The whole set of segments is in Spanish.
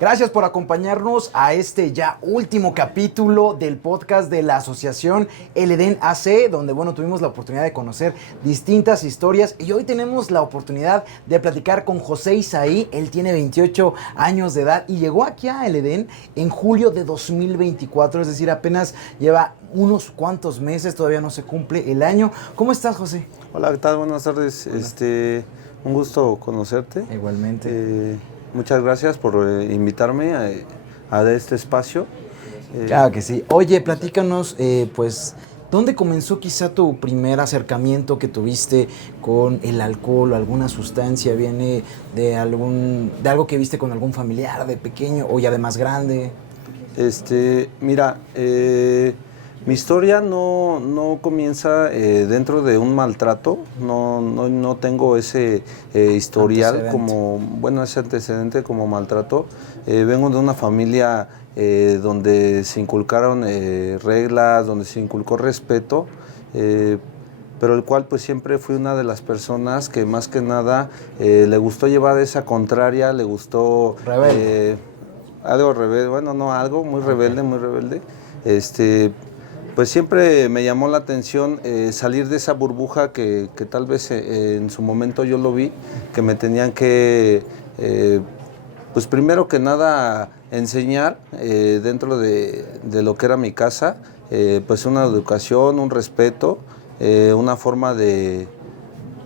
Gracias por acompañarnos a este ya último capítulo del podcast de la asociación El Edén AC, donde tuvimos la oportunidad de conocer distintas historias y hoy tenemos la oportunidad de platicar con José Isaí. Él tiene 28 años de edad y llegó aquí a El Edén en julio de 2024, es decir, apenas lleva unos cuantos meses, todavía no se cumple el año. ¿Cómo estás, José? Hola, ¿qué tal? Buenas tardes. Hola. Un gusto conocerte. Igualmente. Muchas gracias por invitarme a este espacio. Claro que sí. Oye, platícanos, ¿dónde comenzó quizá tu primer acercamiento que tuviste con el alcohol o alguna sustancia? ¿Viene de algo que viste con algún familiar de pequeño o ya de más grande? Mira, mi historia no comienza dentro de un maltrato. No tengo ese historial ese antecedente como maltrato. Vengo de una familia donde se inculcaron reglas, donde se inculcó respeto, pero el cual pues siempre fui una de las personas que más que nada le gustó llevar esa contraria, le gustó algo rebelde, algo muy rebelde, muy rebelde. Pues siempre me llamó la atención salir de esa burbuja que tal vez en su momento yo lo vi, que me tenían que, pues primero que nada, enseñar dentro de lo que era mi casa, pues una educación, un respeto, una forma de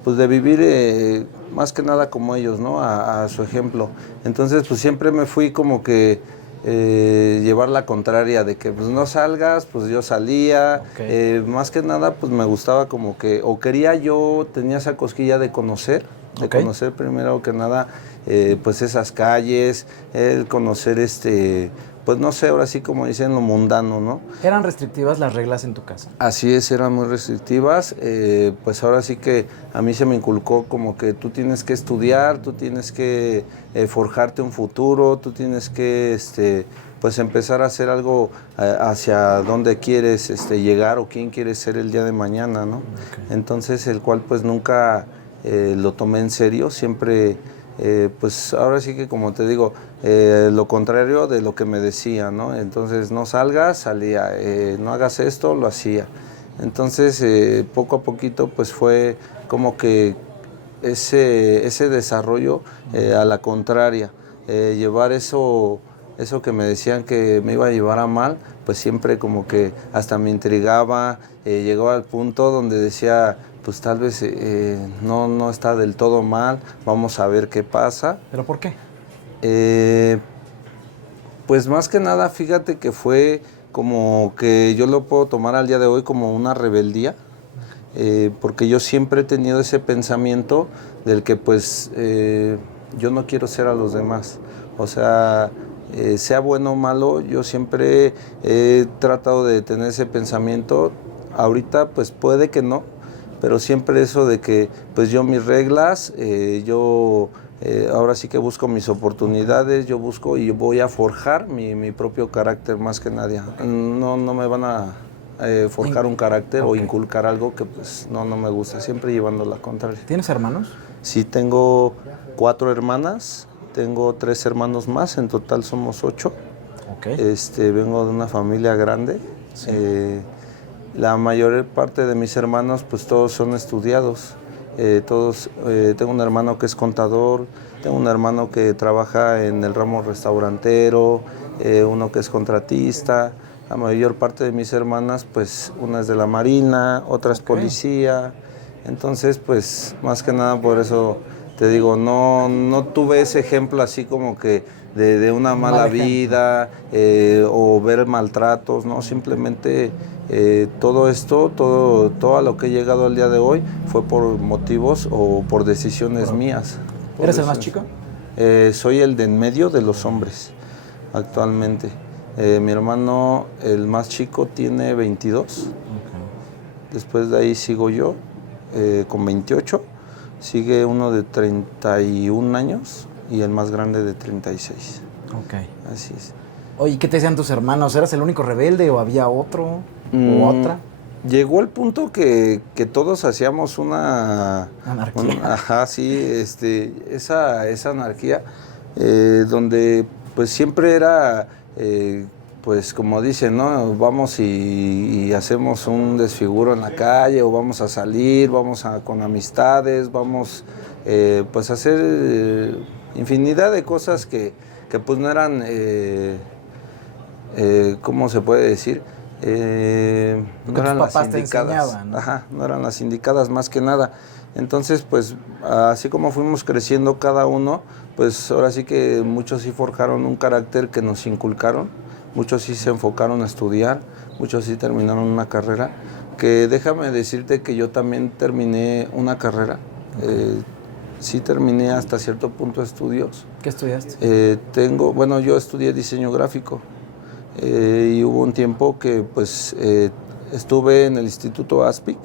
vivir más que nada como ellos, ¿no? A su ejemplo. Entonces, pues siempre me fui como que llevar la contraria de que pues no salgas, pues yo salía. Okay. Más que nada, pues me gustaba como que, o quería yo, tenía esa cosquilla de conocer primero que nada, pues esas calles, el conocer pues no sé, ahora sí como dicen, lo mundano, ¿no? ¿Eran restrictivas las reglas en tu casa? Así es, eran muy restrictivas. Pues ahora sí que a mí se me inculcó como que tú tienes que estudiar, tú tienes que forjarte un futuro, tú tienes que pues empezar a hacer algo hacia dónde quieres llegar o quién quieres ser el día de mañana, ¿no? Okay. Entonces, el cual pues nunca lo tomé en serio, siempre... pues ahora sí que como te digo, lo contrario de lo que me decía, ¿no? Entonces no salgas, salía, no hagas esto, lo hacía. Entonces poco a poquito pues fue como que ese desarrollo a la contraria, llevar eso que me decían que me iba a llevar a mal, pues siempre como que hasta me intrigaba, llegó al punto donde decía, pues tal vez no está del todo mal, vamos a ver qué pasa. ¿Pero por qué? Pues más que nada, fíjate que fue como que yo lo puedo tomar al día de hoy como una rebeldía, porque yo siempre he tenido ese pensamiento del que pues yo no quiero ser a los demás, o sea... sea bueno o malo, yo siempre he tratado de tener ese pensamiento. Ahorita pues puede que no, pero siempre eso de que pues yo mis reglas, ahora sí que busco mis oportunidades, yo busco y voy a forjar mi propio carácter más que nadie. No me van a forjar un carácter o inculcar algo que pues no me gusta, siempre llevando la contraria. ¿Tienes hermanos? Sí, tengo 4 hermanas. Tengo 3 hermanos más, en total somos 8. Okay. Vengo de una familia grande. Sí. La mayor parte de mis hermanos, pues todos son estudiados. Tengo un hermano que es contador, tengo un hermano que trabaja en el ramo restaurantero, uno que es contratista. La mayor parte de mis hermanas, pues una es de la Marina, otra es policía. Entonces, pues más que nada por eso... Te digo, no tuve ese ejemplo así como que de una mala vida o ver maltratos, ¿no? Simplemente todo esto, todo a lo que he llegado al día de hoy fue por motivos o por decisiones mías. ¿Eres el más chico? Soy el de en medio de los hombres actualmente. Mi hermano, el más chico, tiene 22. Okay. Después de ahí sigo yo con 28. Sigue uno de 31 años y el más grande de 36. Ok. Así es. Oye, ¿qué te decían tus hermanos? ¿Eras el único rebelde o había otro o otra? Llegó el punto que todos hacíamos una... Anarquía. Ajá, sí, esa anarquía, donde pues siempre era, pues como dicen, ¿no? Vamos y hacemos un desfiguro en la calle, o vamos a salir, con amistades, vamos pues a hacer infinidad de cosas que pues no eran, ¿cómo se puede decir? No eran las indicadas. Ajá, no eran las indicadas más que nada. Entonces, pues, así como fuimos creciendo cada uno, pues ahora sí que muchos sí forjaron un carácter que nos inculcaron, muchos sí se enfocaron a estudiar, muchos sí terminaron una carrera, que déjame decirte que yo también terminé una carrera. Sí terminé hasta cierto punto estudios. ¿Qué estudiaste? Bueno, yo estudié diseño gráfico. Y hubo un tiempo que pues estuve en el Instituto Aspic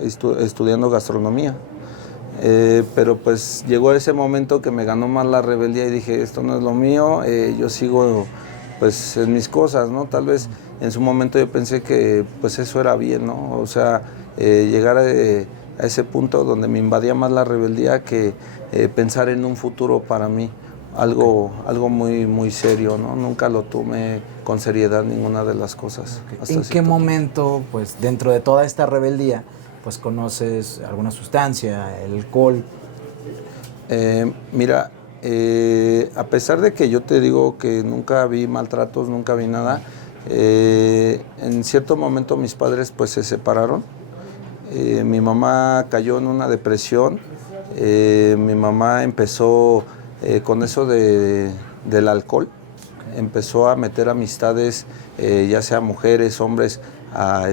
estudiando gastronomía, pero pues llegó ese momento que me ganó más la rebeldía y dije, esto no es lo mío, yo sigo pues en mis cosas, ¿no? Tal vez en su momento yo pensé que pues eso era bien, ¿no? O sea, llegar a ese punto donde me invadía más la rebeldía que pensar en un futuro para mí. Algo muy, muy serio, ¿no? Nunca lo tomé con seriedad ninguna de las cosas. ¿En qué momento, pues, dentro de toda esta rebeldía, pues, conoces alguna sustancia, el alcohol? Mira, a pesar de que yo te digo que nunca vi maltratos, nunca vi nada, en cierto momento mis padres, pues, se separaron. Mi mamá cayó en una depresión. Mi mamá empezó... con eso del alcohol, empezó a meter amistades, ya sea mujeres, hombres, a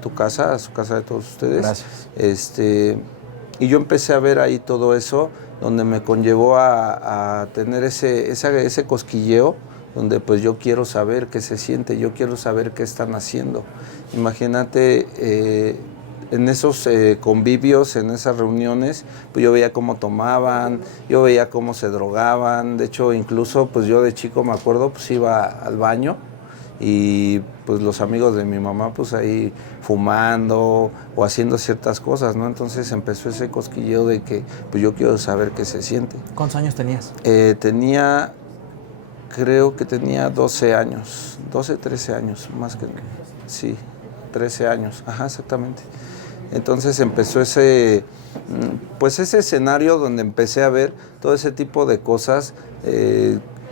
tu casa, a su casa de todos ustedes. Gracias. Y yo empecé a ver ahí todo eso, donde me conllevó a tener ese cosquilleo, donde pues yo quiero saber qué se siente, yo quiero saber qué están haciendo. Imagínate, en esos convivios, en esas reuniones, pues yo veía cómo tomaban, yo veía cómo se drogaban. De hecho, incluso pues yo de chico me acuerdo, pues iba al baño y pues los amigos de mi mamá pues ahí fumando o haciendo ciertas cosas, ¿no? Entonces empezó ese cosquilleo de que pues yo quiero saber qué se siente. ¿Cuántos años tenías? Creo que tenía 12 años, 12, 13 años, más que... Sí, 13 años, ajá, exactamente. Entonces empezó ese escenario donde empecé a ver todo ese tipo de cosas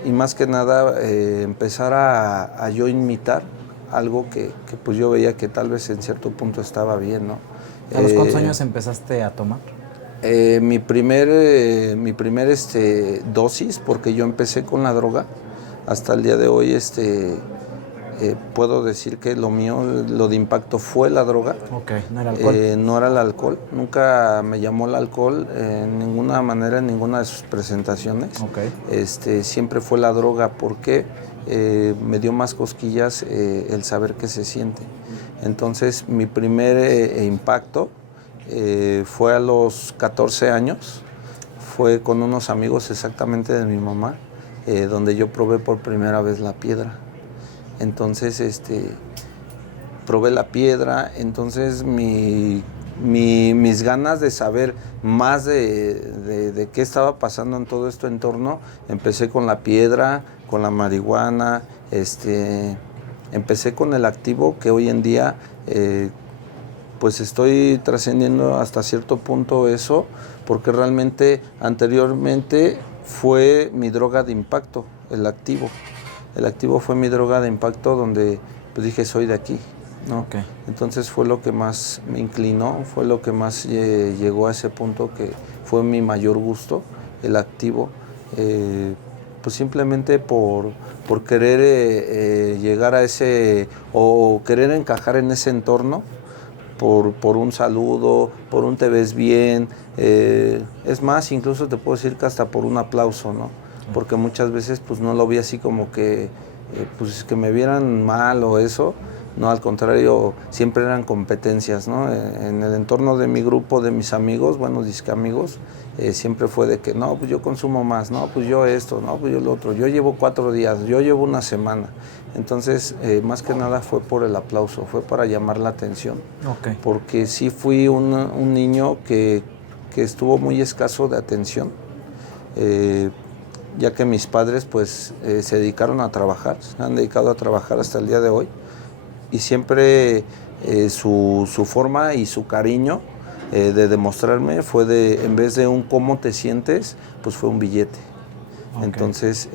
y más que nada empezar a yo imitar algo que pues yo veía que tal vez en cierto punto estaba bien, ¿no? ¿A los cuántos años empezaste a tomar? Mi primer dosis, porque yo empecé con la droga, hasta el día de hoy puedo decir que lo mío, lo de impacto fue la droga. Ok, no era alcohol. No era el alcohol, nunca me llamó el alcohol en ninguna manera, en ninguna de sus presentaciones. Okay. Siempre fue la droga porque me dio más cosquillas el saber qué se siente. Entonces mi primer impacto fue a los 14 años, fue con unos amigos exactamente de mi mamá, donde yo probé por primera vez la piedra. Entonces, probé la piedra, entonces mis ganas de saber más de qué estaba pasando en todo este entorno, empecé con la piedra, con la marihuana, empecé con el activo que hoy en día pues estoy trascendiendo hasta cierto punto eso, porque realmente anteriormente fue mi droga de impacto, el activo. El activo fue mi droga de impacto donde pues dije soy de aquí, ¿no? Okay. Entonces fue lo que más me inclinó, fue lo que más llegó a ese punto que fue mi mayor gusto, el activo, pues simplemente por querer llegar a ese o querer encajar en ese entorno, por un saludo, por un te ves bien, es más, incluso te puedo decir que hasta por un aplauso, ¿no? Porque muchas veces pues no lo vi así como que pues que me vieran mal o eso, no, al contrario, siempre eran competencias, ¿no? En el entorno de mi grupo, de mis amigos, bueno, disque amigos, siempre fue de que no, pues yo consumo más, no, pues yo esto, no, pues yo lo otro, yo llevo 4 días, yo llevo una semana. Entonces, más que nada fue por el aplauso, fue para llamar la atención. Okay. Porque sí fui un niño que estuvo muy escaso de atención. ya que mis padres pues se dedicaron a trabajar, se han dedicado a trabajar hasta el día de hoy, y siempre su forma y su cariño de demostrarme fue en vez de un cómo te sientes, pues fue un billete. Okay. Entonces,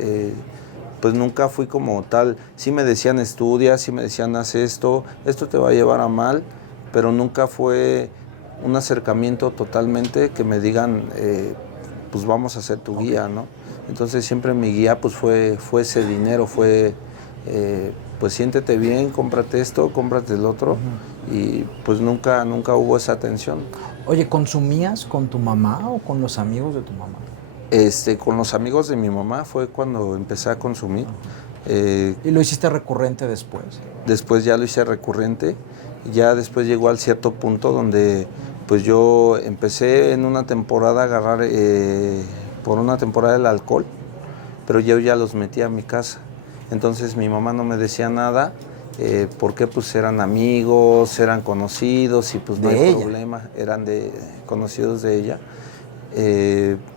pues nunca fui como tal. Sí me decían estudia, sí me decían haz esto te va a llevar a mal, pero nunca fue un acercamiento totalmente que me digan, pues vamos a ser tu guía, ¿no? Entonces siempre mi guía pues fue ese dinero, fue pues siéntete bien, cómprate esto, cómprate el otro, y pues nunca hubo esa atención. Oye, ¿consumías con tu mamá o con los amigos de tu mamá? Con los amigos de mi mamá fue cuando empecé a consumir. ¿Y lo hiciste recurrente después? Después ya lo hice recurrente, ya después llegó al cierto punto donde pues yo empecé en una temporada a agarrar por una temporada el alcohol, pero yo ya los metí a mi casa. Entonces mi mamá no me decía nada, porque pues eran amigos, eran conocidos y pues no hay problema, eran conocidos de ella.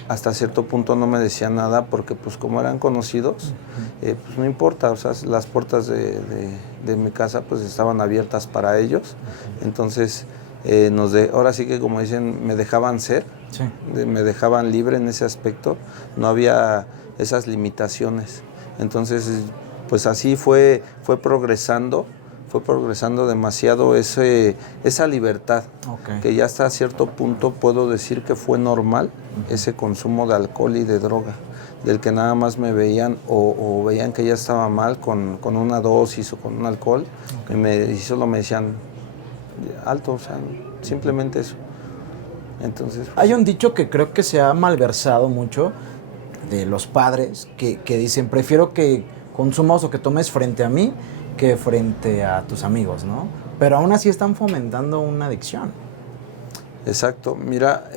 Hasta cierto punto no me decía nada porque pues como eran conocidos, pues no importa, o sea, las puertas de mi casa pues estaban abiertas para ellos. Entonces ahora sí que como dicen, me dejaban ser, sí. Me dejaban libre en ese aspecto, no había esas limitaciones. Entonces pues así fue progresando demasiado esa libertad, que ya hasta cierto punto puedo decir que fue normal ese consumo de alcohol y de droga, del que nada más me veían o veían que ya estaba mal con una dosis o con un alcohol, y solo me decían alto, o sea, simplemente eso. Entonces, hay un dicho que creo que se ha malversado mucho de los padres que dicen, prefiero que consumas o que tomes frente a mí que frente a tus amigos, ¿no? Pero aún así están fomentando una adicción. Exacto. Mira,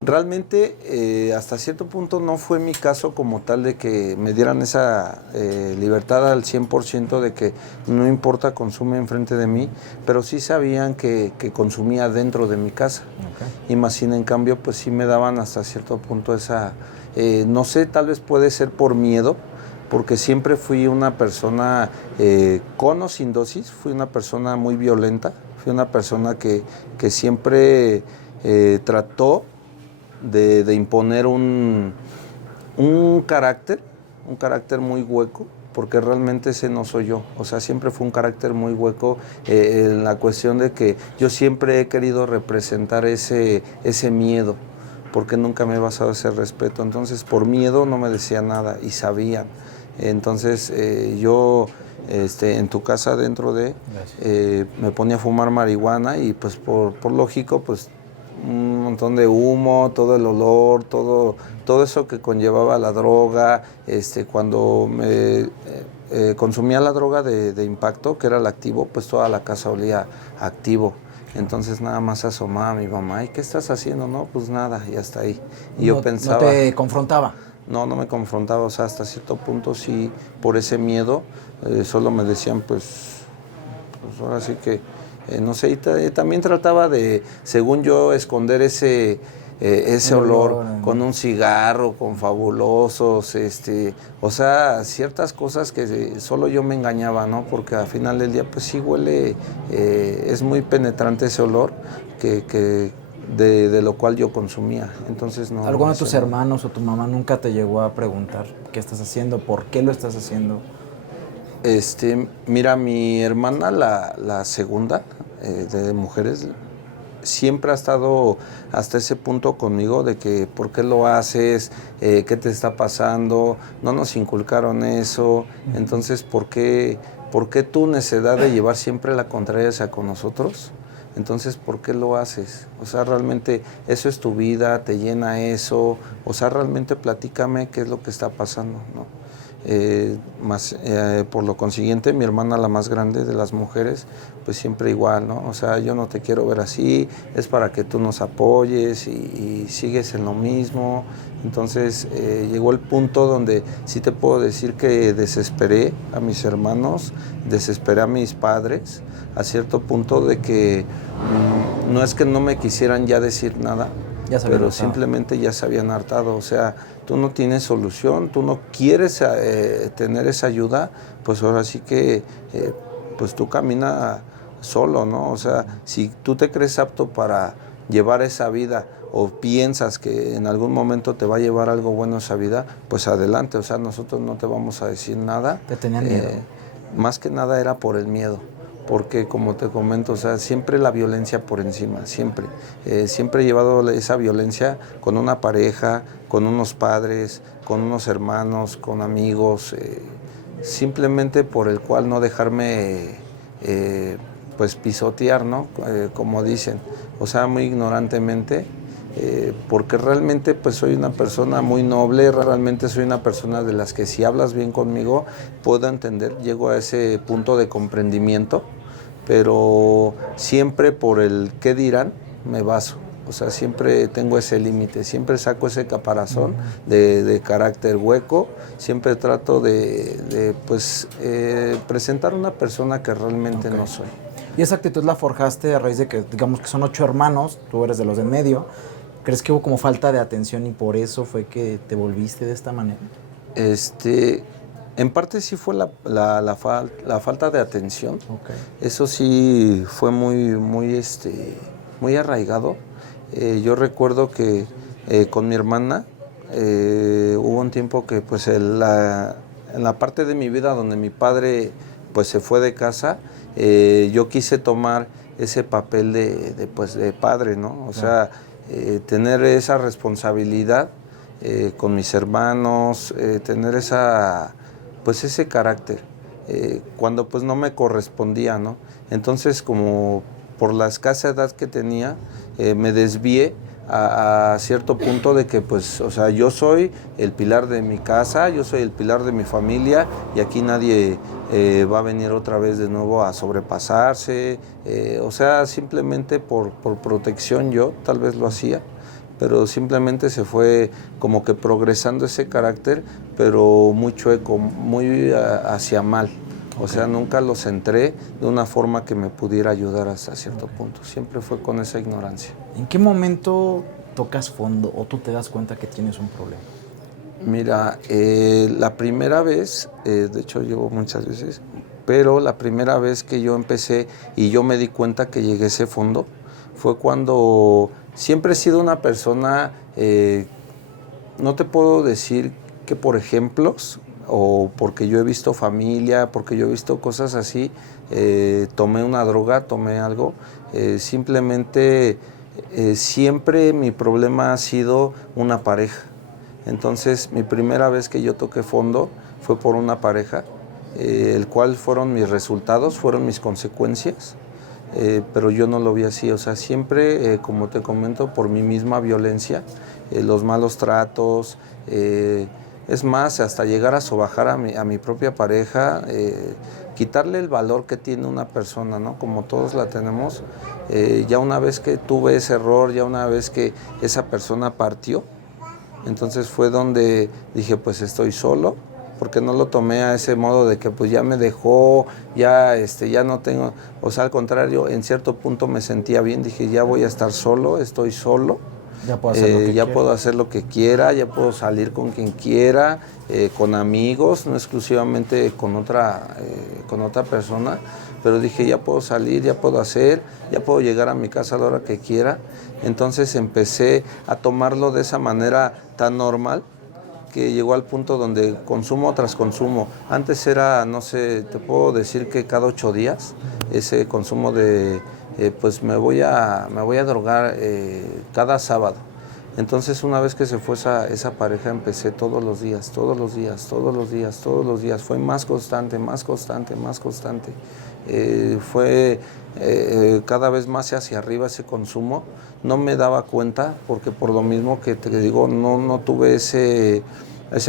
realmente hasta cierto punto no fue mi caso como tal de que me dieran esa libertad al 100% de que no importa, consume enfrente de mí, pero sí sabían que consumía dentro de mi casa. Y más sin en cambio, pues sí me daban hasta cierto punto esa, no sé, tal vez puede ser por miedo, porque siempre fui una persona, con o sin dosis, fui una persona muy violenta, fui una persona que siempre trató de imponer un carácter muy hueco, porque realmente ese no soy yo. O sea, siempre fue un carácter muy hueco, en la cuestión de que yo siempre he querido representar ese miedo, porque nunca me he basado ese respeto. Entonces, por miedo no me decían nada y sabían. Entonces yo en tu casa dentro me ponía a fumar marihuana y pues por lógico pues un montón de humo, todo el olor, todo eso que conllevaba la droga. Cuando me consumía la droga de impacto, que era el activo, pues toda la casa olía activo. Entonces nada más asomaba a mi mamá, ¿y qué estás haciendo? No, pues nada, y hasta ahí. Y yo pensaba... ¿No te confrontaba? No me confrontaba, o sea, hasta cierto punto sí, por ese miedo, solo me decían, pues ahora sí que, no sé, y también trataba de, según yo, esconder ese olor con un cigarro, con fabulosos, o sea, ciertas cosas que solo yo me engañaba, ¿no? Porque al final del día, pues sí huele, es muy penetrante ese olor de lo cual yo consumía. Entonces no. ¿Alguno de tus hermanos o tu mamá nunca te llegó a preguntar qué estás haciendo, por qué lo estás haciendo? Mira, mi hermana, la segunda de mujeres, siempre ha estado hasta ese punto conmigo de que ¿por qué lo haces? ¿Qué te está pasando? No nos inculcaron eso. Entonces, ¿por qué tu necesidad de llevar siempre la contraria hacia con nosotros? Entonces, ¿por qué lo haces? O sea, realmente eso es tu vida, te llena eso. O sea, realmente platícame qué es lo que está pasando, ¿no? Por lo consiguiente, mi hermana, la más grande de las mujeres, pues siempre igual, ¿no? O sea, yo no te quiero ver así, es para que tú nos apoyes y sigues en lo mismo. Entonces llegó el punto donde sí te puedo decir que desesperé a mis hermanos, desesperé a mis padres, a cierto punto de que no es que no me quisieran ya decir nada, pero simplemente ya se habían hartado. O sea, tú no tienes solución, tú no quieres tener esa ayuda, pues ahora sí que pues tú camina solo, ¿no? O sea, si tú te crees apto para llevar esa vida o piensas que en algún momento te va a llevar algo bueno esa vida, pues adelante. O sea, nosotros no te vamos a decir nada. ¿Te tenían miedo? Más que nada era por el miedo. Porque como te comento, o sea, siempre la violencia por encima, siempre. Siempre he llevado esa violencia con una pareja, con unos padres, con unos hermanos, con amigos, simplemente por el cual no dejarme pues pisotear, ¿no? Como dicen, o sea, muy ignorantemente. Porque realmente pues soy una persona muy noble, realmente soy una persona de las que si hablas bien conmigo puedo entender, llego a ese punto de comprendimiento, pero siempre por el qué dirán me baso. O sea, siempre tengo ese límite, siempre saco ese caparazón de carácter hueco, siempre trato de presentar una persona que realmente no soy. ¿Y esa actitud la forjaste a raíz de que, digamos que son 8 hermanos, tú eres de los de en medio? ¿Crees que hubo como falta de atención y por eso fue que te volviste de esta manera? En parte sí fue la falta de atención. Eso sí fue muy arraigado. Yo recuerdo que con mi hermana hubo un tiempo que pues en la parte de mi vida donde mi padre pues se fue de casa, yo quise tomar ese papel de padre, ¿no? O sea, tener esa responsabilidad con mis hermanos, tener ese carácter, cuando pues no me correspondía, ¿no? Entonces, como por la escasa edad que tenía, me desvié a cierto punto de que pues, o sea, yo soy el pilar de mi casa, yo soy el pilar de mi familia y aquí nadie va a venir otra vez de nuevo a sobrepasarse, o sea, simplemente por protección yo tal vez lo hacía, pero simplemente se fue como que progresando ese carácter, pero muy chueco, muy hacia mal. O sea, nunca lo centré de una forma que me pudiera ayudar hasta cierto punto. Siempre fue con esa ignorancia. ¿En qué momento tocas fondo o tú te das cuenta que tienes un problema? Mira, la primera vez, de hecho llevo muchas veces, pero la primera vez que yo empecé y yo me di cuenta que llegué a ese fondo fue cuando siempre he sido una persona, no te puedo decir que por ejemplos o porque yo he visto familia, porque yo he visto cosas así, tomé una droga, tomé algo, simplemente siempre mi problema ha sido una pareja. Entonces mi primera vez que yo toqué fondo fue por una pareja, el cual fueron mis resultados, fueron mis consecuencias, pero yo no lo vi así, o sea, siempre, como te comento, por mi misma violencia, los malos tratos, es más, hasta llegar a sobajar a mi propia pareja, quitarle el valor que tiene una persona, ¿no? Como todos la tenemos, ya una vez que tuve ese error, ya una vez que esa persona partió, entonces fue donde dije, pues estoy solo, porque no lo tomé a ese modo de que pues ya me dejó, ya no tengo, o sea, al contrario, en cierto punto me sentía bien, dije, ya voy a estar solo, estoy solo. Ya puedo hacer lo que quiera. Puedo hacer lo que quiera, ya puedo salir con quien quiera, con amigos, no exclusivamente con otra persona, pero dije, ya puedo salir, ya puedo hacer, ya puedo llegar a mi casa a la hora que quiera. Entonces empecé a tomarlo de esa manera tan normal que llegó al punto donde consumo tras consumo. Antes era, no sé, te puedo decir que cada 8 días ese consumo de, pues me voy a drogar cada sábado. Entonces una vez que se fue esa pareja empecé todos los días. Fue más constante. Fue cada vez más hacia arriba ese consumo. No me daba cuenta porque por lo mismo que te digo, no tuve ese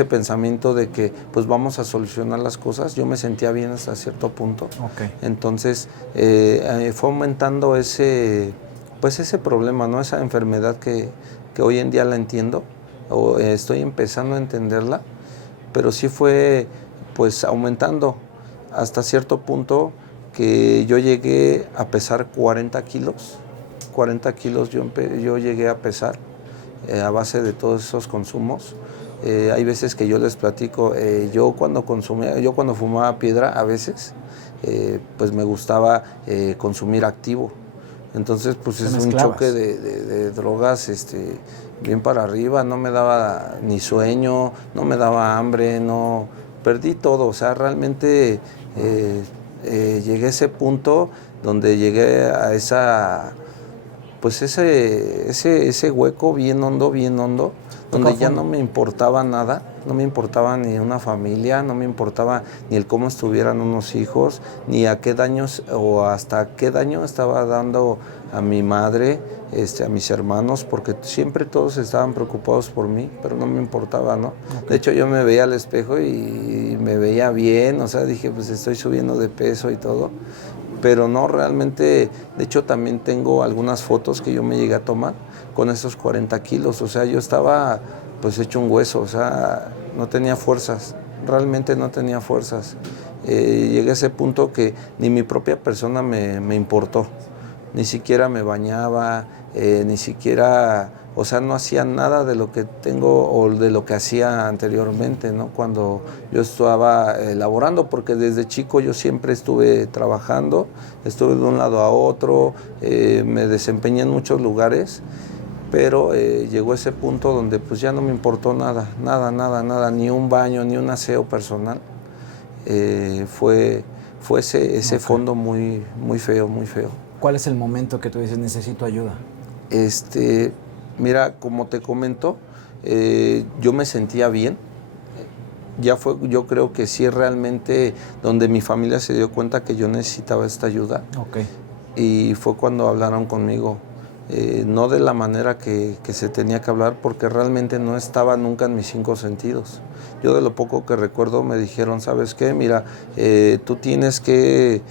pensamiento de que pues vamos a solucionar las cosas. Yo me sentía bien hasta cierto punto. Entonces fue aumentando ese problema, ¿no? Esa enfermedad que hoy en día la entiendo, o estoy empezando a entenderla, pero sí fue pues aumentando hasta cierto punto que yo llegué a pesar 40 kilos. 40 kilos yo llegué a pesar. a base de todos esos consumos. Hay veces que yo les platico, yo cuando fumaba piedra a veces, pues me gustaba consumir activo. Entonces, pues es un choque de drogas bien para arriba, no me daba ni sueño, no me daba hambre, no, perdí todo, o sea, realmente llegué a ese punto donde llegué a ese hueco bien hondo, donde ya no me importaba nada, no me importaba ni una familia, no me importaba ni el cómo estuvieran unos hijos, ni a qué daños o hasta qué daño estaba dando a mi madre, a mis hermanos, porque siempre todos estaban preocupados por mí, pero no me importaba, ¿no? Okay. De hecho, yo me veía al espejo y me veía bien, o sea, dije, pues estoy subiendo de peso y todo, pero no, realmente, de hecho, también tengo algunas fotos que yo me llegué a tomar con esos 40 kilos, o sea, yo estaba pues hecho un hueso, o sea, no tenía fuerzas, realmente no tenía fuerzas. Llegué a ese punto que ni mi propia persona me importó, ni siquiera me bañaba, ni siquiera, o sea, no hacía nada de lo que tengo o de lo que hacía anteriormente, ¿no? Cuando yo estaba laborando, porque desde chico yo siempre estuve trabajando, estuve de un lado a otro, me desempeñé en muchos lugares, pero llegó ese punto donde pues ya no me importó nada, ni un baño, ni un aseo personal. Fue ese fondo muy feo, muy feo. ¿Cuál es el momento que tú dices necesito ayuda? Mira, como te comento, yo me sentía bien. Yo creo que sí realmente donde mi familia se dio cuenta que yo necesitaba esta ayuda. Okay. Y fue cuando hablaron conmigo. No de la manera que se tenía que hablar, porque realmente no estaba nunca en mis 5 sentidos. Yo de lo poco que recuerdo me dijeron, ¿sabes qué? Mira, tú tienes que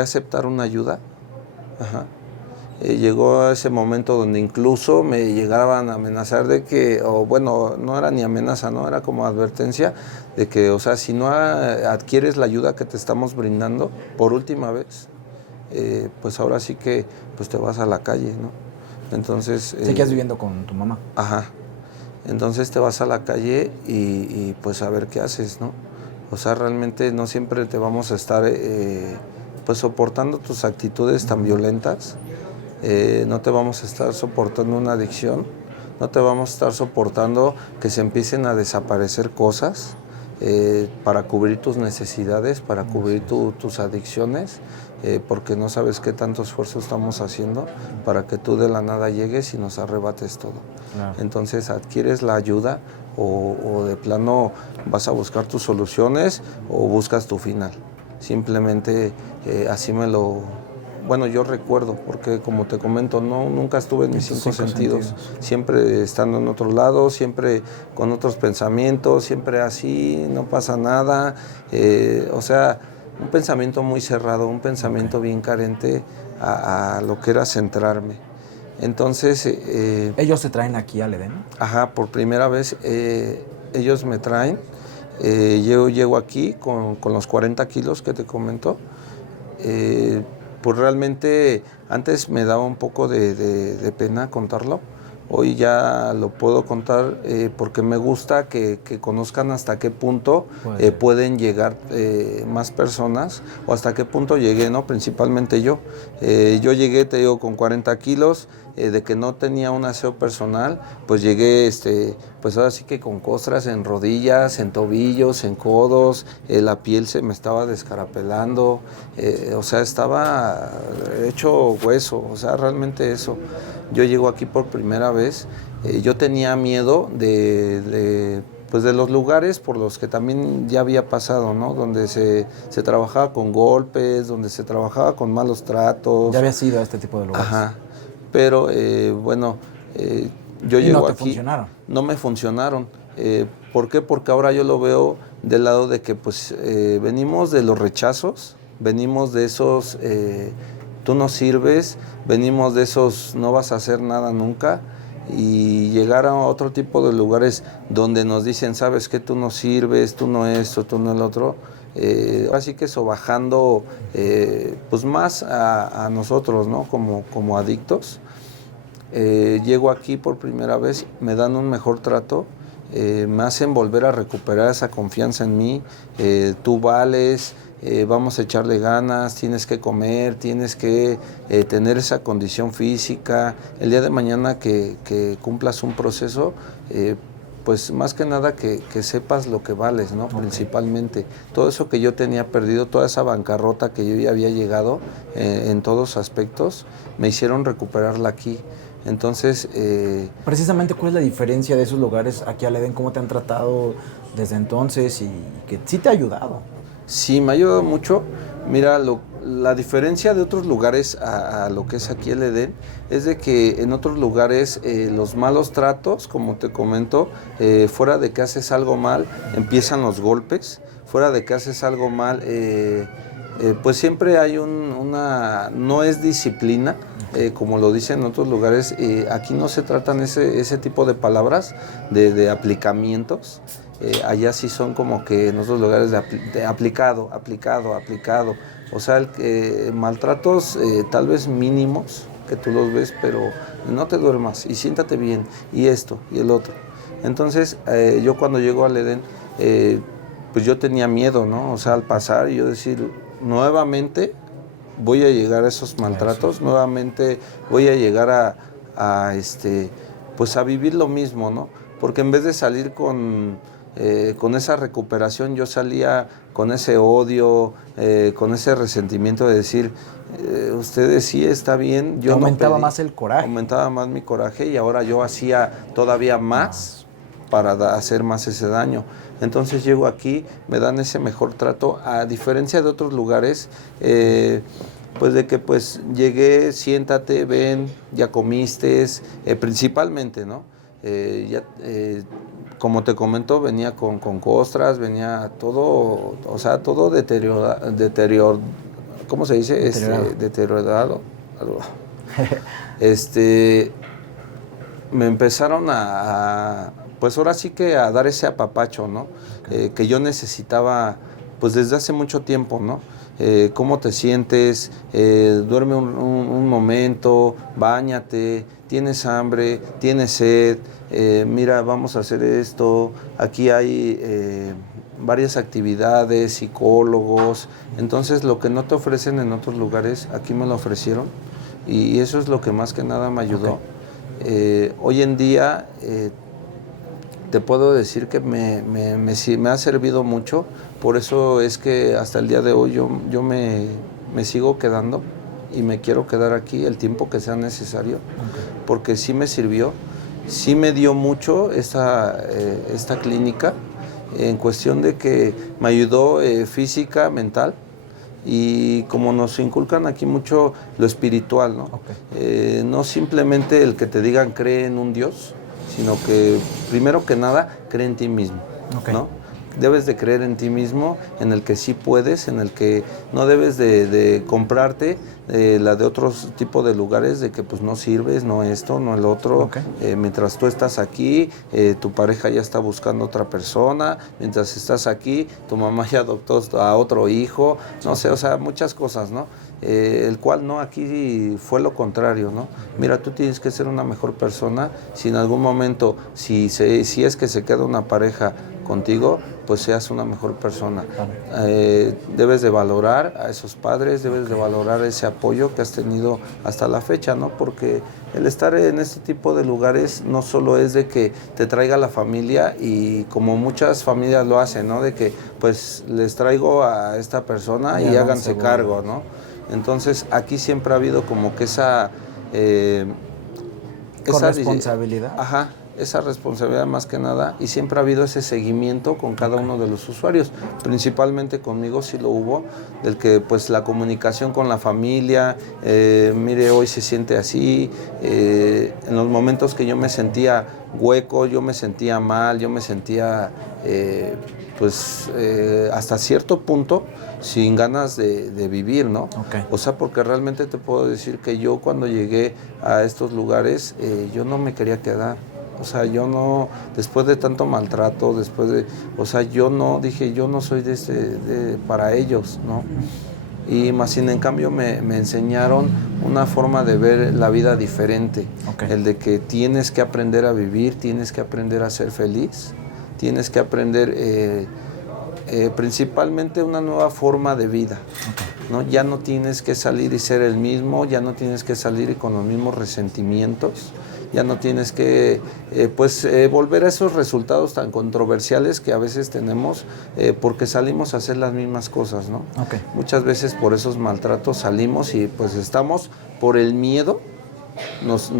aceptar una ayuda. Ajá. Llegó ese momento donde incluso me llegaban a amenazar de que, o bueno, no era ni amenaza, ¿no? Era como advertencia de que, o sea, si no adquieres la ayuda que te estamos brindando por última vez, pues ahora sí que pues te vas a la calle, ¿no? Entonces... ¿Seguías viviendo con tu mamá? Ajá. Entonces te vas a la calle y pues a ver qué haces, ¿no? O sea, realmente no siempre te vamos a estar pues soportando tus actitudes tan violentas, no te vamos a estar soportando una adicción, no te vamos a estar soportando que se empiecen a desaparecer cosas para cubrir tus necesidades, para cubrir tus adicciones, porque no sabes qué tanto esfuerzo estamos haciendo para que tú de la nada llegues y nos arrebates todo. Claro. Entonces adquieres la ayuda o de plano vas a buscar tus soluciones o buscas tu final. Simplemente así bueno, yo recuerdo, porque como te comento, nunca estuve en mis 5 sentidos. Siempre estando en otro lado, siempre con otros pensamientos, siempre así, no pasa nada. O sea, un pensamiento muy cerrado, un pensamiento bien carente a lo que era centrarme. Entonces... ¿Ellos te traen aquí al Edén? Ajá, por primera vez ellos me traen. Yo llego aquí con los 40 kilos que te comento. Pues realmente antes me daba un poco de pena contarlo. Hoy ya lo puedo contar porque me gusta que conozcan hasta qué punto pueden llegar más personas o hasta qué punto llegué, ¿no? Principalmente yo. Yo llegué, te digo, con 40 kilos, de que no tenía un aseo personal, pues llegué, pues ahora sí que con costras en rodillas, en tobillos, en codos, la piel se me estaba descarapelando, o sea, estaba hecho hueso, o sea, realmente eso. Yo llego aquí por primera vez, yo tenía miedo pues de los lugares por los que también ya había pasado, ¿no? Donde se trabajaba con golpes, donde se trabajaba con malos tratos. Ya había ido a este tipo de lugares. Ajá, pero bueno, yo llego aquí. ¿No te funcionaron? No me funcionaron. ¿Por qué? Porque ahora yo lo veo del lado de que pues venimos de los rechazos, venimos de esos... tú no sirves, venimos de esos no vas a hacer nada nunca, y llegar a otro tipo de lugares donde nos dicen, sabes que tú no sirves, tú no esto, tú no el otro, así que eso bajando pues más a nosotros, ¿no? Como adictos, llego aquí por primera vez, me dan un mejor trato, me hacen volver a recuperar esa confianza en mí, tú vales, vamos a echarle ganas, tienes que comer, tienes que tener esa condición física, el día de mañana que cumplas un proceso, pues más que nada que sepas lo que vales, ¿no? Okay. Principalmente. Todo eso que yo tenía perdido, toda esa bancarrota que yo ya había llegado en todos aspectos, me hicieron recuperarla aquí. Entonces... Precisamente, ¿cuál es la diferencia de esos lugares aquí al Edén? ¿Cómo te han tratado desde entonces y que sí te ha ayudado? Sí, me ha ayudado mucho. Mira, la diferencia de otros lugares a lo que es aquí el Edén es de que en otros lugares los malos tratos, como te comento, fuera de que haces algo mal, empiezan los golpes, fuera de que haces algo mal, pues siempre hay no es disciplina, como lo dicen en otros lugares, aquí no se tratan ese tipo de palabras, de aplicamientos. Allá sí son como que en otros lugares de aplicado. O sea, maltratos tal vez mínimos, que tú los ves, pero no te duermas y siéntate bien, y esto, y el otro. Entonces, yo cuando llego al Edén, pues yo tenía miedo, ¿no? O sea, al pasar y yo decir, nuevamente voy a llegar a esos maltratos, nuevamente voy a llegar pues a vivir lo mismo, ¿no? Porque en vez de salir con esa recuperación, yo salía con ese odio, con ese resentimiento de decir, ustedes sí está bien. Yo aumentaba más el coraje. Aumentaba más mi coraje y ahora yo hacía todavía más para hacer más ese daño. Entonces llego aquí, me dan ese mejor trato, a diferencia de otros lugares, pues de que pues llegué, siéntate, ven, ya comiste, principalmente, ¿no? Como te comento, venía con costras, venía todo, o sea, todo deteriorado, ¿cómo se dice? Deteriorado. Me empezaron pues ahora sí que a dar ese apapacho, ¿no? Okay. Que yo necesitaba, pues desde hace mucho tiempo, ¿no? ¿Cómo te sientes? Duerme un momento, báñate, tienes hambre, tienes sed, mira, vamos a hacer esto, aquí hay varias actividades, psicólogos, entonces lo que no te ofrecen en otros lugares, aquí me lo ofrecieron y eso es lo que más que nada me ayudó. Okay. Hoy en día te puedo decir que me ha servido mucho, por eso es que hasta el día de hoy yo me sigo quedando y me quiero quedar aquí el tiempo que sea necesario, okay. Porque sí me sirvió, sí me dio mucho esta clínica en cuestión de que me ayudó física, mental, y como nos inculcan aquí mucho lo espiritual, ¿no? Okay. No simplemente el que te digan cree en un Dios, sino que primero que nada cree en ti mismo, okay. ¿No? Debes de creer en ti mismo, en el que sí puedes, en el que no debes de comprarte la de otros tipos de lugares, de que pues no sirves, no esto, no el otro. Okay. Mientras tú estás aquí, tu pareja ya está buscando otra persona, mientras estás aquí, tu mamá ya adoptó a otro hijo, no sé, o sea, muchas cosas, ¿no? El cual no, aquí fue lo contrario, ¿no? Mira, tú tienes que ser una mejor persona, si en algún momento, si es que se queda una pareja contigo, pues seas una mejor persona. Debes de valorar a esos padres, debes de valorar ese apoyo que has tenido hasta la fecha, ¿no? Porque el estar en este tipo de lugares no solo es de que te traiga la familia y como muchas familias lo hacen, ¿no? De que pues les traigo a esta persona y háganse cargo, ¿no? Entonces aquí siempre ha habido como que esa responsabilidad. Ajá. Esa responsabilidad más que nada, y siempre ha habido ese seguimiento con cada uno de los usuarios, principalmente conmigo sí lo hubo, del que pues la comunicación con la familia, mire, hoy se siente así, en los momentos que yo me sentía hueco, yo me sentía mal, yo me sentía hasta cierto punto sin ganas de vivir, ¿no? Okay. O sea, porque realmente te puedo decir que yo cuando llegué a estos lugares, yo no me quería quedar. O sea, yo no, después de tanto maltrato, yo no, dije, yo no soy para ellos, ¿no? y más sin en cambio me enseñaron una forma de ver la vida diferente, el de que tienes que aprender a vivir, tienes que aprender a ser feliz, tienes que aprender principalmente una nueva forma de vida, ¿no? Ya no tienes que salir y ser el mismo, ya no tienes que salir y con los mismos resentimientos, ya no tienes que volver a esos resultados tan controversiales que a veces tenemos porque salimos a hacer las mismas cosas, ¿no? Muchas veces por esos maltratos salimos y pues estamos por el miedo, nos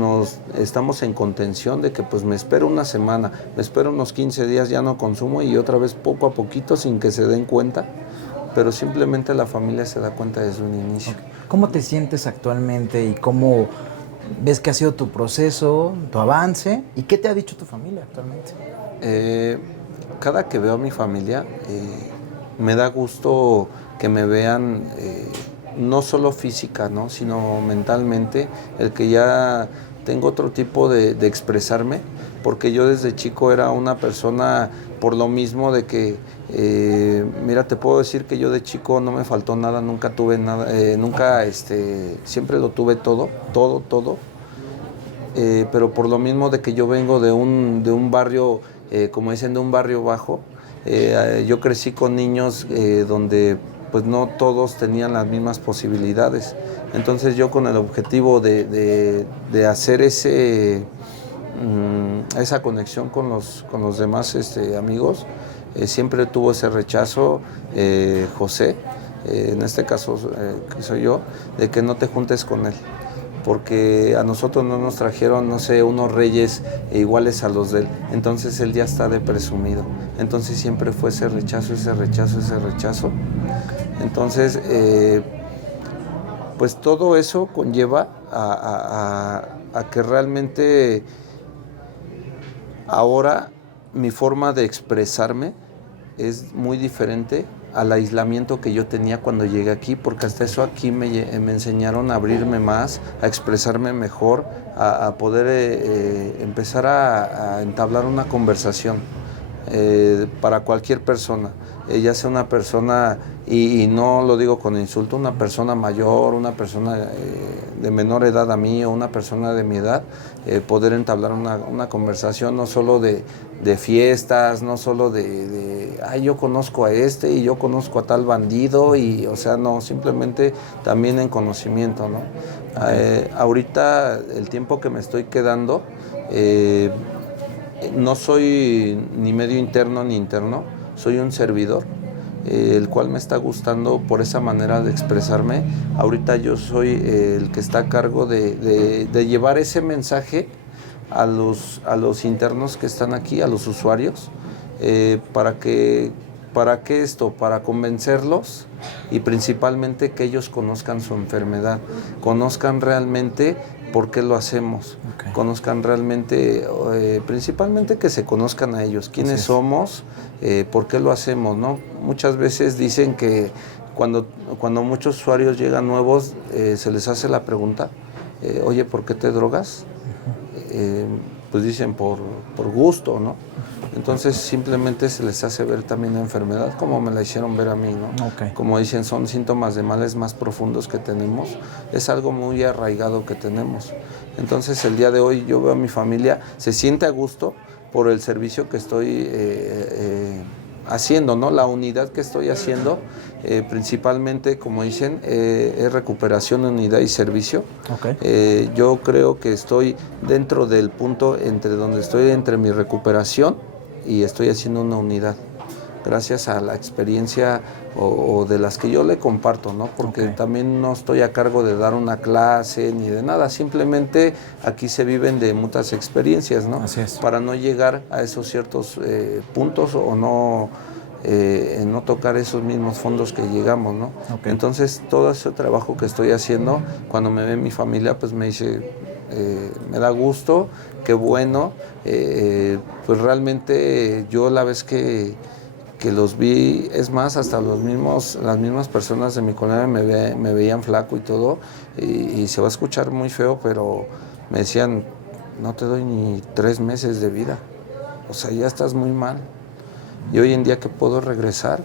estamos en contención de que pues me espero una semana, me espero unos 15 días, ya no consumo y otra vez poco a poquito sin que se den cuenta, pero simplemente la familia se da cuenta desde un inicio. ¿Cómo te sientes actualmente y cómo ves que ha sido tu proceso, tu avance y qué te ha dicho tu familia actualmente? Cada que veo a mi familia me da gusto que me vean no solo física, ¿no? Sino mentalmente, el que ya tengo otro tipo de expresarme, porque yo desde chico era una persona por lo mismo de que, mira, te puedo decir que yo de chico no me faltó nada, nunca tuve nada, siempre lo tuve todo, pero por lo mismo de que yo vengo de un barrio, como dicen, de un barrio bajo, yo crecí con niños donde pues no todos tenían las mismas posibilidades. Entonces yo con el objetivo de hacer esa conexión con los demás amigos, siempre tuvo ese rechazo, José, en este caso que soy yo, de que no te juntes con él, porque a nosotros no nos trajeron, no sé, unos reyes iguales a los de él, entonces él ya está de presumido, entonces siempre fue ese rechazo. Entonces, pues todo eso conlleva a que realmente ahora mi forma de expresarme es muy diferente al aislamiento que yo tenía cuando llegué aquí, porque hasta eso aquí me enseñaron a abrirme más, a expresarme mejor, a poder empezar a entablar una conversación para cualquier persona, ya sea una persona, y no lo digo con insulto, una persona mayor, una persona de menor edad a mí o una persona de mi edad, poder entablar una conversación no solo de fiestas, no solo ay, yo conozco a este y yo conozco a tal bandido, y o sea, no, simplemente también en conocimiento, ¿no? Ahorita el tiempo que me estoy quedando, no soy ni medio interno ni interno, soy un servidor, el cual me está gustando por esa manera de expresarme. Ahorita yo soy el que está a cargo de llevar ese mensaje a los internos que están aquí, a los usuarios, ¿para qué esto? Para convencerlos y principalmente que ellos conozcan su enfermedad, conozcan realmente por qué lo hacemos, conozcan realmente, principalmente que se conozcan a ellos, quiénes somos, por qué lo hacemos, ¿no? Muchas veces dicen que cuando muchos usuarios llegan nuevos, se les hace la pregunta, oye, ¿por qué te drogas? Pues dicen por gusto, ¿no? Entonces simplemente se les hace ver también la enfermedad como me la hicieron ver a mí, ¿no? Como dicen, son síntomas de males más profundos que tenemos, es algo muy arraigado que tenemos. Entonces el día de hoy yo veo a mi familia, se siente a gusto por el servicio que estoy haciendo, ¿no? La unidad que estoy haciendo, principalmente, como dicen, es recuperación, unidad y servicio. Yo creo que estoy dentro del punto entre mi recuperación y estoy haciendo una unidad, gracias a la experiencia o de las que yo le comparto, ¿no? Porque también no estoy a cargo de dar una clase ni de nada, simplemente aquí se viven de muchas experiencias, ¿no? Así es. Para no llegar a esos ciertos puntos o no tocar esos mismos fondos que llegamos, ¿no? Entonces todo ese trabajo que estoy haciendo, cuando me ve mi familia, pues me dice, me da gusto, qué bueno, pues realmente yo la vez que los vi, es más, hasta las mismas personas de mi colonia me veían flaco y todo, y se va a escuchar muy feo, pero me decían, no te doy ni 3 meses de vida, o sea, ya estás muy mal. Y hoy en día que puedo regresar,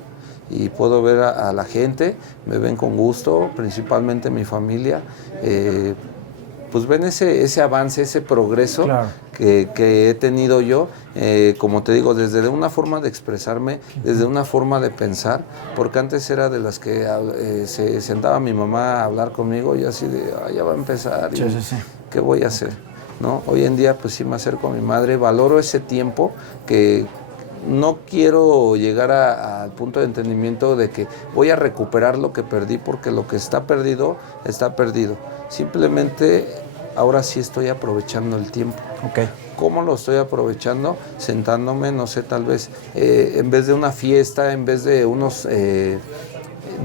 y puedo ver a la gente, me ven con gusto, principalmente mi familia, pues ven ese avance, ese progreso claro. que he tenido yo, como te digo, desde una forma de expresarme, desde una forma de pensar, porque antes era de las que se sentaba mi mamá a hablar conmigo y así de, ya va a empezar, Sí, sí, sí. ¿qué voy a hacer? ¿No? Hoy en día pues sí me acerco a mi madre, valoro ese tiempo que no quiero llegar al punto de entendimiento de que voy a recuperar lo que perdí, porque lo que está perdido, está perdido. Simplemente ahora sí estoy aprovechando el tiempo. Okay. ¿Cómo lo estoy aprovechando? Sentándome, no sé, tal vez en vez de una fiesta, en vez de unos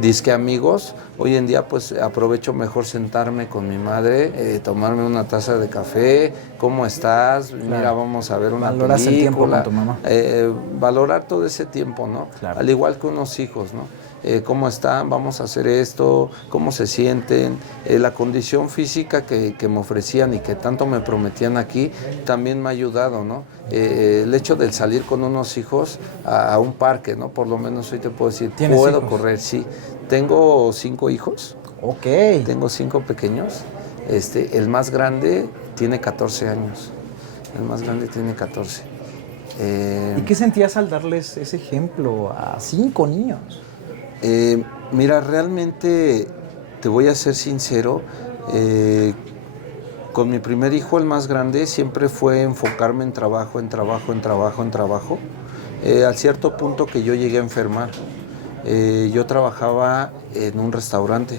disque amigos, hoy en día pues aprovecho mejor sentarme con mi madre, tomarme una taza de café, ¿cómo estás? Claro. Mira, vamos a ver una Valoras película. El tiempo con tu mamá. Valorar todo ese tiempo, ¿no? Claro. Al igual que unos hijos, ¿no? ¿Cómo están? Vamos a hacer esto, ¿cómo se sienten? La condición física que me ofrecían y que tanto me prometían aquí, también me ha ayudado, ¿no? El hecho de salir con unos hijos a un parque, ¿no? Por lo menos hoy te puedo decir, puedo hijos? Correr, sí. Tengo 5 hijos. Ok. Tengo 5 pequeños. El más grande tiene 14 años. El más grande tiene 14. ¿Y qué sentías al darles ese ejemplo a 5 niños? Mira, realmente te voy a ser sincero, con mi primer hijo, el más grande, siempre fue enfocarme en trabajo, al cierto punto que yo llegué a enfermar. Yo trabajaba en un restaurante,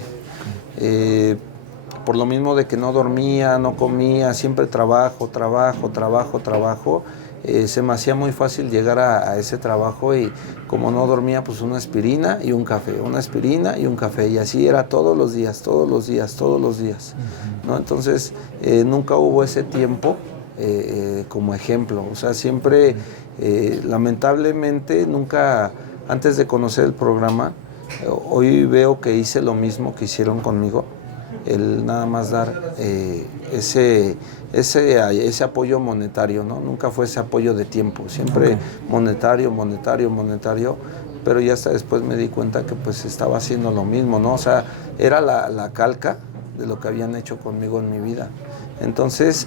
por lo mismo de que no dormía, no comía, siempre trabajo, se me hacía muy fácil llegar a ese trabajo y como no dormía, pues una aspirina y un café, y así era todos los días, ¿no? Entonces, nunca hubo ese tiempo como ejemplo, o sea, siempre, lamentablemente, nunca, antes de conocer el programa, hoy veo que hice lo mismo que hicieron conmigo, el nada más dar ese apoyo monetario, ¿no? Nunca fue ese apoyo de tiempo, siempre monetario, pero ya hasta después me di cuenta que pues estaba haciendo lo mismo, ¿no? O sea, era la calca de lo que habían hecho conmigo en mi vida. Entonces,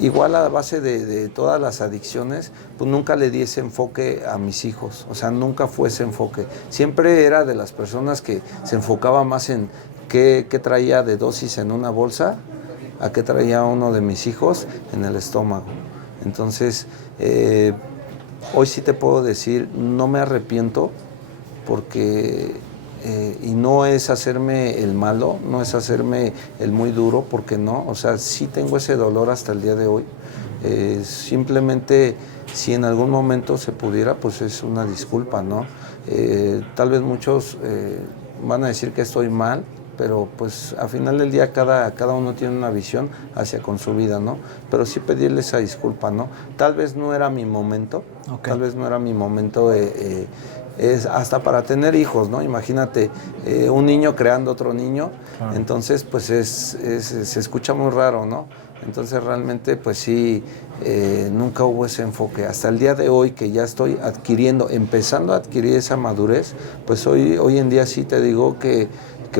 igual a base de todas las adicciones, pues nunca le di ese enfoque a mis hijos, o sea, nunca fue ese enfoque. Siempre era de las personas que se enfocaba más en qué traía de dosis en una bolsa, a qué traía uno de mis hijos en el estómago. Entonces, hoy sí te puedo decir, no me arrepiento porque, y no es hacerme el malo, no es hacerme el muy duro, porque no, o sea, sí tengo ese dolor hasta el día de hoy. Simplemente, si en algún momento se pudiera, pues es una disculpa, ¿no? Tal vez muchos van a decir que estoy mal, pero pues al final del día cada uno tiene una visión hacia con su vida, ¿no? Pero sí pedirle esa disculpa, ¿no? Tal vez no era mi momento, es hasta para tener hijos, ¿no? Imagínate, un niño creando otro niño, entonces pues se escucha muy raro, ¿no? Entonces realmente pues sí, nunca hubo ese enfoque. Hasta el día de hoy que ya estoy empezando a adquirir esa madurez, pues hoy en día sí te digo que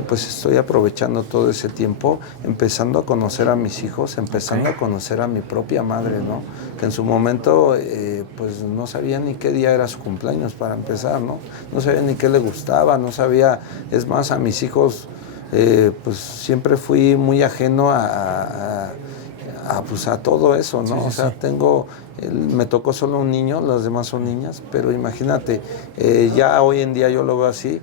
pues estoy aprovechando todo ese tiempo, empezando a conocer a mis hijos, empezando a conocer a mi propia madre, ¿no? Que en su momento pues no sabía ni qué día era su cumpleaños para empezar, ¿no? No sabía ni qué le gustaba, no sabía, es más, a mis hijos pues siempre fui muy ajeno pues a todo eso, ¿no? Sí, o sea, me tocó solo un niño, las demás son niñas, pero imagínate, ya hoy en día yo lo veo así.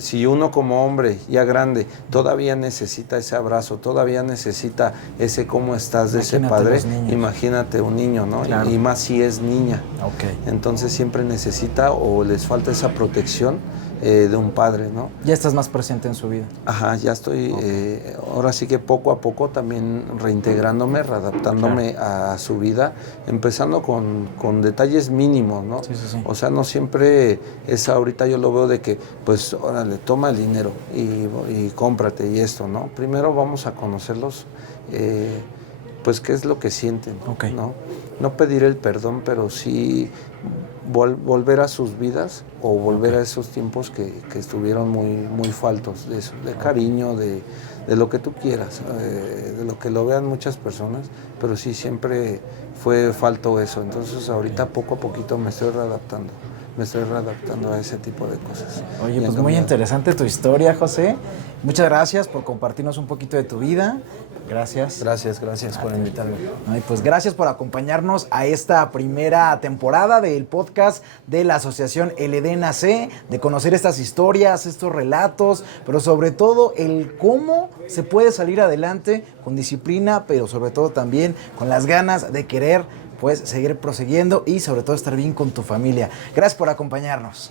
Si uno como hombre ya grande todavía necesita ese abrazo, todavía necesita ese cómo estás de ese padre, imagínate un niño, ¿no? Claro. Y más si es niña. Entonces siempre necesita o les falta esa protección de un padre, ¿no? Ya estás más presente en su vida. Ajá, ya estoy, ahora sí que poco a poco también reintegrándome, readaptándome a su vida, empezando con detalles mínimos, ¿no? Sí. O sea, no siempre es ahorita, yo lo veo de que, pues, órale, toma el dinero y cómprate y esto, ¿no? Primero vamos a conocerlos, pues qué es lo que sienten, Okay. No pedir el perdón, pero sí volver a sus vidas o volver a esos tiempos que estuvieron muy faltos de eso, de cariño, de lo que tú quieras, de lo que lo vean muchas personas, pero sí siempre fue falto eso. Entonces ahorita poco a poquito me estoy readaptando a ese tipo de cosas. Oye, pues muy interesante tu historia, José. Muchas gracias por compartirnos un poquito de tu vida. Gracias. Gracias por invitarme. Ay, pues gracias por acompañarnos a esta primera temporada del podcast de la Asociación El Edén AC, de conocer estas historias, estos relatos, pero sobre todo el cómo se puede salir adelante con disciplina, pero sobre todo también con las ganas de querer pues seguir prosiguiendo y sobre todo estar bien con tu familia. Gracias por acompañarnos.